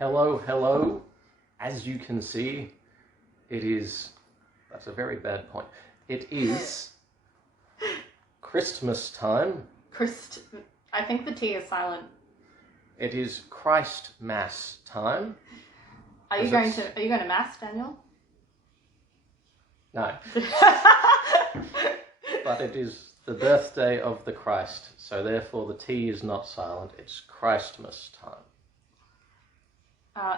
Hello, hello. As you can see, it is... That's a very bad point. It is Christmas time. I think the T is silent. It is Christ Mass time. Are you going to Mass, Daniel? No. But it is the birthday of the Christ, so therefore the T is not silent. It's Christmas time.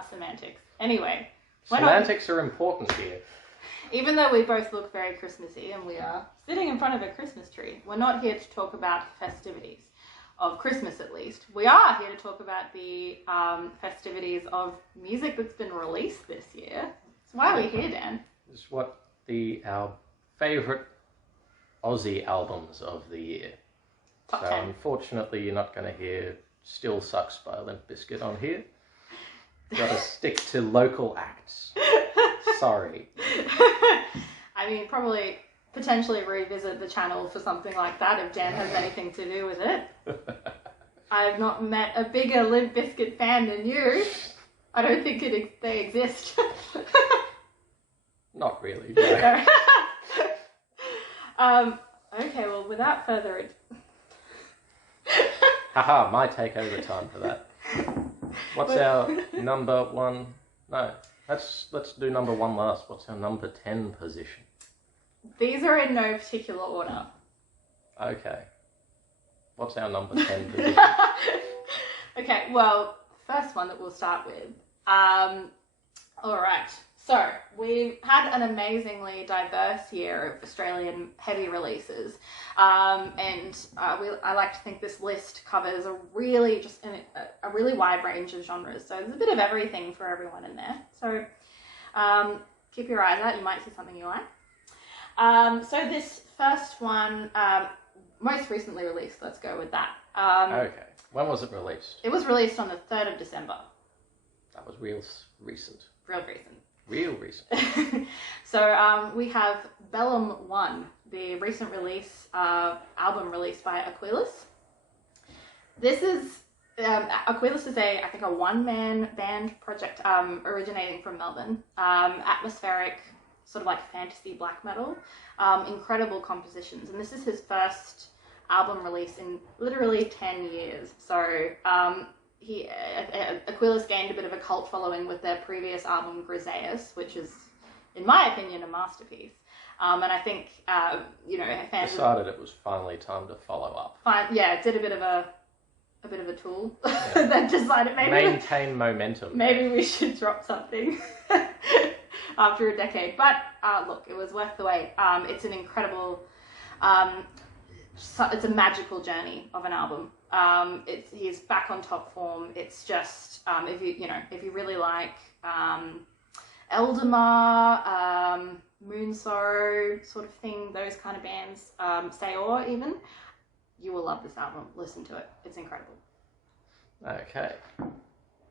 Semantics. Anyway. Semantics are important here. Even though we both look very Christmassy and we are sitting in front of a Christmas tree, we're not here to talk about festivities of Christmas, at least. We are here to talk about the festivities of music that's been released this year. That's why we're here, Dan. It's what our favourite Aussie albums of the year. Top so 10. Unfortunately, you're not going to hear Still Sucks by Limp Bizkit on here. You've got to stick to local acts. Sorry. I mean, probably potentially revisit the channel for something like that if Dan has anything to do with it. I've not met a bigger Limp Bizkit fan than you. I don't think they exist. Not really, no. Okay, well, without further ado... Haha, my takeover time for that. What's our number one? No, let's do number one last. What's our number 10 position? These are in no particular order. Okay. What's our number 10 position? Okay, well, first one that we'll start with. Alright, so we've had an amazingly diverse year of Australian heavy releases. I like to think this list covers a really wide range of genres. So there's a bit of everything for everyone in there. So keep your eyes out, you might see something you like. So this first one, most recently released, let's go with that. Okay. When was it released? It was released on the 3rd of December. That was real recent. Real recent. So we have Bellum 1, the recent release, album released by Aquilus. This is, Aquilus is I think a one-man band project originating from Melbourne. Atmospheric, sort of like fantasy black metal. Incredible compositions. And this is his first album release in literally 10 years. So Aquilus gained a bit of a cult following with their previous album, Griseus, which is, in my opinion, a masterpiece. And I think, fans decided it was finally time to follow up. Did a bit of a tool. Yeah. That decided maintain momentum. Maybe we should drop something after a decade. But look, it was worth the wait. It's an incredible, it's a magical journey of an album. He's back on top form. It's just if you really like Eldamar, Moonsorrow sort of thing, those kind of bands, Sayor even, you will love this album. Listen to it. It's incredible. Okay.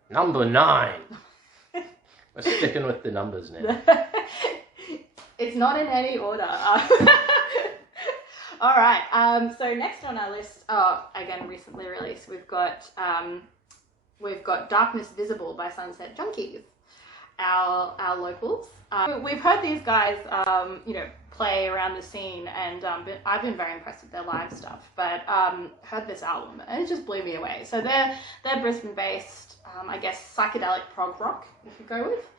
Number 9. We're sticking with the numbers now. It's not in any order. All right. So next on our list, again recently released, we've got Darkness Visible by Sunset Junkies, our locals. We've heard these guys, play around the scene, and I've been very impressed with their live stuff. But heard this album, and it just blew me away. So they're Brisbane-based, I guess psychedelic prog rock, if you go with.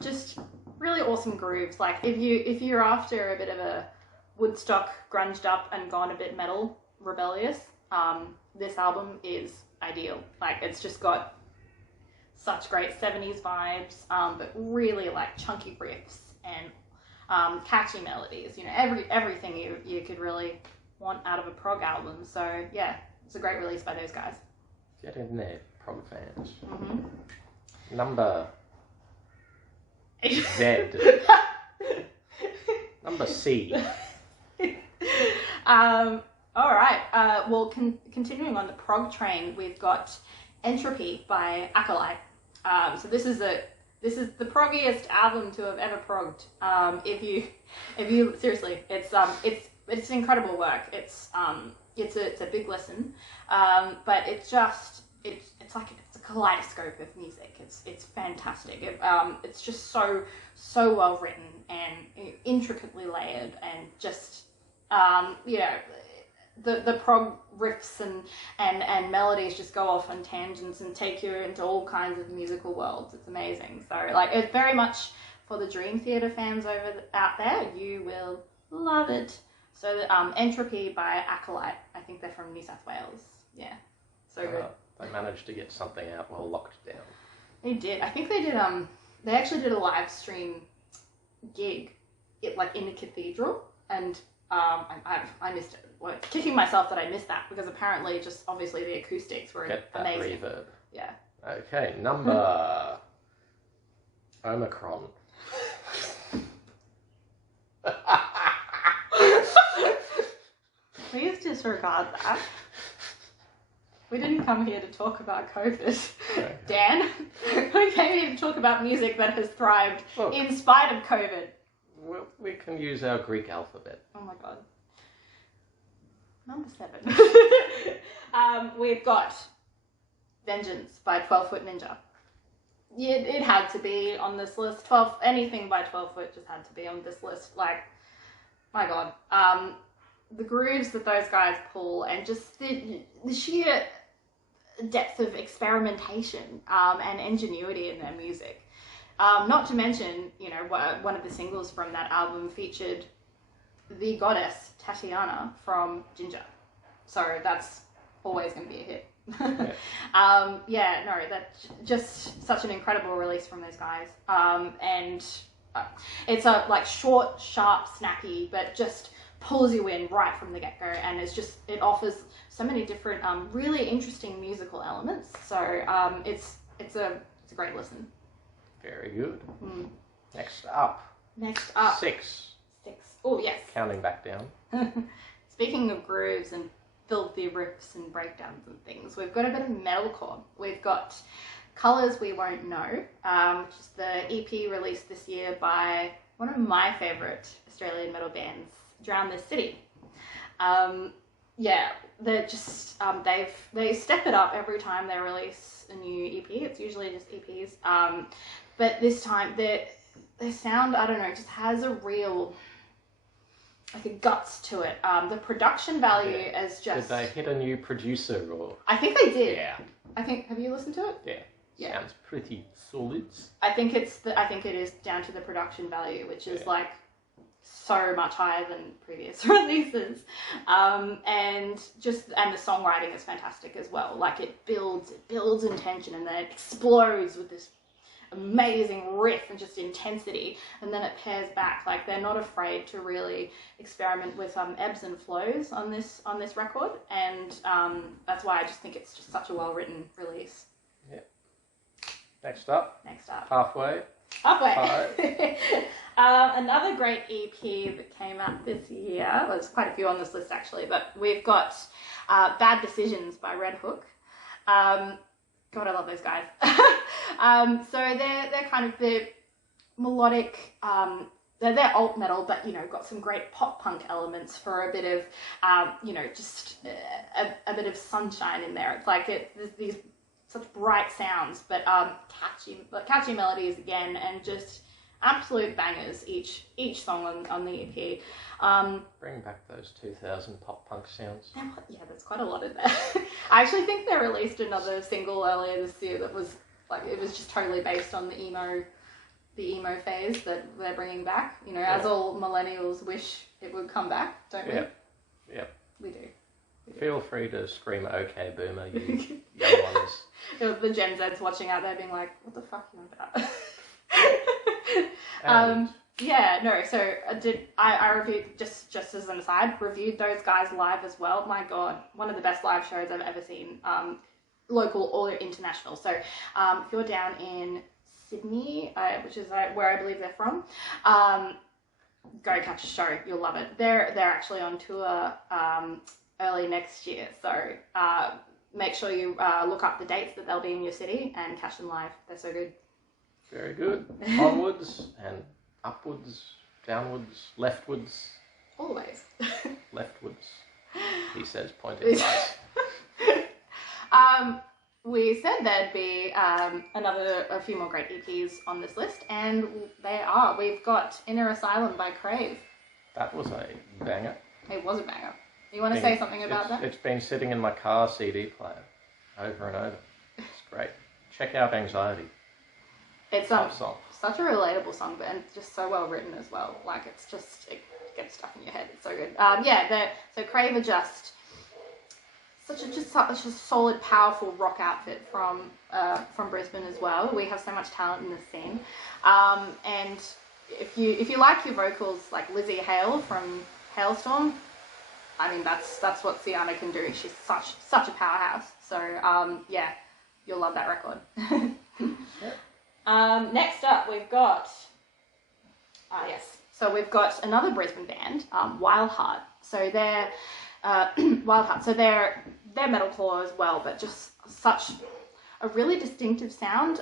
Just really awesome grooves. Like if you're after a bit of a Woodstock grunged up and gone a bit metal rebellious, this album is ideal. Like, it's just got such great 70s vibes, but really like chunky riffs and catchy melodies, everything you could really want out of a prog album. So yeah, it's a great release by those guys. Get in there, prog fans. Mm-hmm. Number Z. Number C. All right. Well, continuing on the prog train, we've got Entropy by Acolyte. So this is the proggiest album to have ever progged. If you seriously, it's incredible work. It's a big listen, but it just it's like it's a kaleidoscope of music. It's fantastic. It's just so well written and intricately layered, and just you know, the prog riffs and melodies just go off on tangents and take you into all kinds of musical worlds. It's amazing. So like, it's very much for the Dream Theater fans out there. You will love it. So Entropy by Acolyte. I think they're from New South Wales. Yeah, so good. They managed to get something out well locked down. They did. I think they did. They actually did a live stream gig, like in the cathedral, and I missed it. Well, kicking myself that I missed that, because apparently, just obviously the acoustics were amazing. Reverb. Yeah. Okay, number Omicron. Please disregard that. We didn't come here to talk about COVID, okay. Dan. We came here to talk about music that has thrived in spite of COVID. Well, we can use our Greek alphabet. Oh my god. Number 7. We've got Vengeance by 12 Foot Ninja. Yeah, it had to be on this list. Anything by 12 Foot just had to be on this list. Like, my god. The grooves that those guys pull, and just the sheer depth of experimentation and ingenuity in their music. Not to mention, you know, one of the singles from that album featured the goddess Tatiana from Ginger. So that's always going to be a hit. That's just such an incredible release from those guys. And it's a like short, sharp, snappy, but just pulls you in right from the get-go, and it offers so many different really interesting musical elements. So it's a great listen. Very good. Next up. 6. Oh yes. Counting back down. Speaking of grooves and filthy riffs and breakdowns and things, we've got a bit of metalcore. We've got Colours We Won't Know, which is the EP released this year by one of my favourite Australian metal bands, Drown This City. They're just they step it up every time they release a new EP. It's usually just EPs, but this time their sound, I don't know, just has a real like a guts to it. The production value is just. Did they hit a new producer or? I think they did. Yeah. Have you listened to it? Yeah. Sounds pretty solid. I think it is down to the production value, which is like so much higher than previous releases, and the songwriting is fantastic as well. Like it builds in tension, and then it explodes with this amazing riff and just intensity, and then it pairs back. Like they're not afraid to really experiment with ebbs and flows on this record, and that's why I just think it's just such a well written release. Yeah. Next up. Halfway. Another great EP that came out this year. Well, there's quite a few on this list actually, but we've got Bad Decisions by Red Hook. God, I love those guys. So they're kind of the melodic. They're alt metal, but got some great pop punk elements for a bit of just a bit of sunshine in there. It's like there's these such bright sounds, but catchy melodies again, and just absolute bangers each song on the EP. Bring back those 2000 pop punk sounds. Yeah, there's quite a lot in there. I actually think they released another single earlier this year that was it was just totally based on the emo phase that they're bringing back. As all millennials wish it would come back, don't we? Yep. We do. Feel free to scream "Okay, Boomer," you young ones. The Gen Zs watching out there being like, "What the fuck are you about?" So I reviewed, just as an aside, reviewed those guys live as well. My God, one of the best live shows I've ever seen, local or international. So if you're down in Sydney, which is where I believe they're from, go catch a show. You'll love it. They're actually on tour early next year. So make sure you look up the dates that they'll be in your city and catch them live. They're so good. Very good. Onwards and upwards, downwards, leftwards. All the ways. Leftwards, he says, pointing right. we said there'd be a few more great EPs on this list, and they are. We've got Inner Asylum by Krave. That was a banger. It was a banger. You want to say something about that? It's been sitting in my car CD player over and over. It's great. Check out Anxiety. It's song. Such a relatable song, but and just so well written as well. Like it gets stuck in your head. It's so good. So Krave are just such a solid, powerful rock outfit from Brisbane as well. We have so much talent in this scene, and if you like your vocals like Lizzie Hale from Hailstorm, I mean that's what Sienna can do. She's such a powerhouse. So yeah, you'll love that record. Yep. Next up, we've got So we've got another Brisbane band, Wildheart. So they're Wildheart. So they're metalcore as well, but just such a really distinctive sound.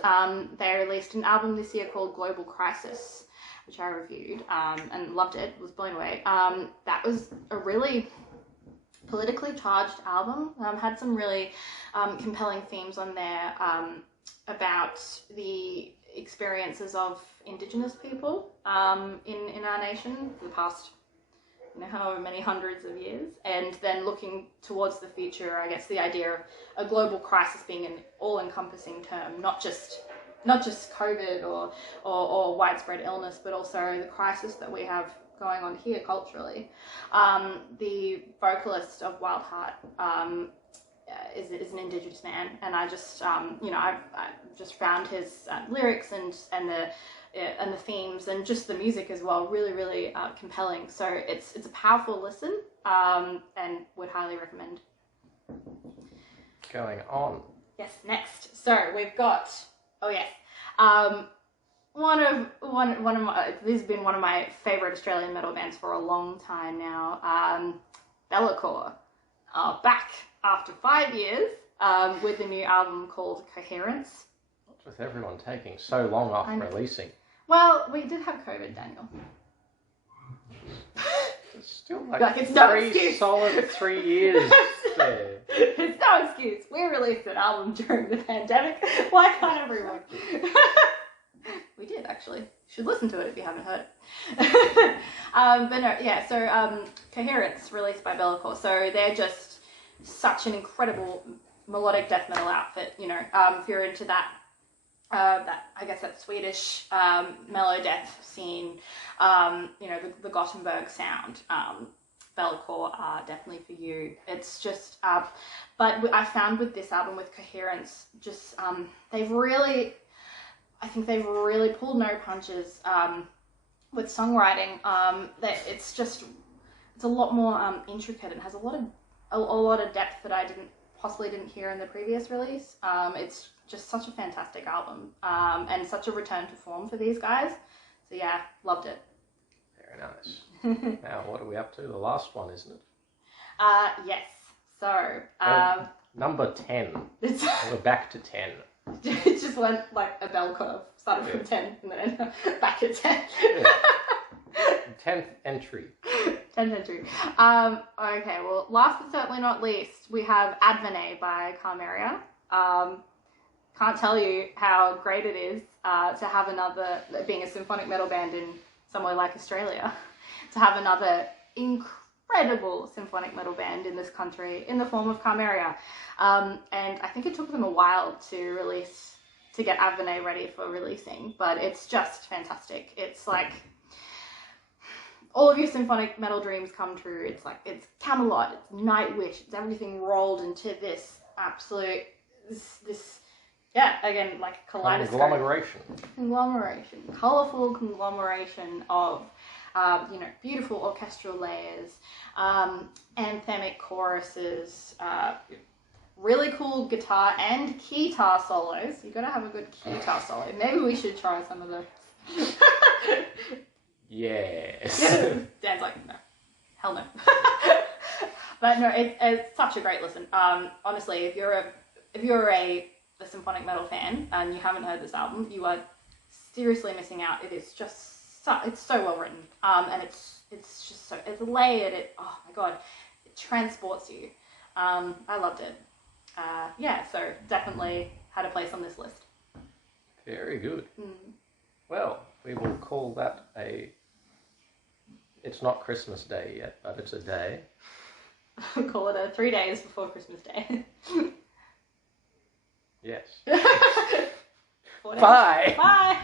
They released an album this year called Global Crisis, which I reviewed and loved it. Was blown away. That was a really politically charged album. Had some really compelling themes on there about the experiences of Indigenous people in our nation for the past, however many hundreds of years, and then looking towards the future. I guess the idea of a global crisis being an all-encompassing term, not just COVID or widespread illness, but also the crisis that we have going on here culturally. The vocalist of Wildheart is an Indigenous man, and I just I've just found his lyrics and the themes and just the music as well really compelling. So it's a powerful listen, and would highly recommend. Going on. Yes, next. So we've got one of my, this has been one of my favorite Australian metal bands for a long time now. Bellacore are back after 5 years with a new album called Coherence. What's with everyone taking so long off releasing? Well, we did have COVID, Daniel. It's still like it's no excuse. Solid 3 years there. It's no excuse. We released an album during the pandemic. Why can't everyone? We did, actually. You should listen to it if you haven't heard it. But no, yeah, so Coherence, released by Bellacore. So they're just such an incredible melodic death metal outfit, if you're into that that Swedish mellow death scene, the Gothenburg sound, Bellacore are definitely for you. It's just, but I found with this album, with Coherence, just, they've really pulled no punches with songwriting. That it's a lot more intricate and has a lot of depth that I possibly didn't hear in the previous release. It's just such a fantastic album, and such a return to form for these guys. So yeah, loved it. Very nice. Now, what are we up to? The last one, isn't it? Yes. So number 10. We're back to 10. It just went like a bell curve. Started from 10 and then back at 10. Yeah. 10th entry. 10th entry. Okay, well, last but certainly not least, we have Advenae by Carmeria. Can't tell you how great it is to have another, being a symphonic metal band in somewhere like Australia, to have another incredible symphonic metal band in this country in the form of Carmeria. And I think it took them a while to get Advenae ready for releasing, but it's just fantastic. It's like all of your symphonic metal dreams come true. It's Camelot, it's Nightwish, it's everything rolled into this absolute, again, like a kaleidoscope. Conglomeration. Colourful conglomeration of, beautiful orchestral layers, anthemic choruses, really cool guitar and keytar solos. You gotta have a good keytar solo. Maybe we should try some of those. Yes. Dan's like, no. Hell no. But no, it's such a great listen. Honestly, if you're a symphonic metal fan and you haven't heard this album, you are seriously missing out. It is just it's so well written. And it's just so, it's layered. Oh my god, it transports you. I loved it. yeah, so definitely had a place on this list. Very good. Well, we will call that it's not Christmas Day yet, but it's a day. Call it a 3 days before Christmas Day. Yes. 4 days. Bye! Bye!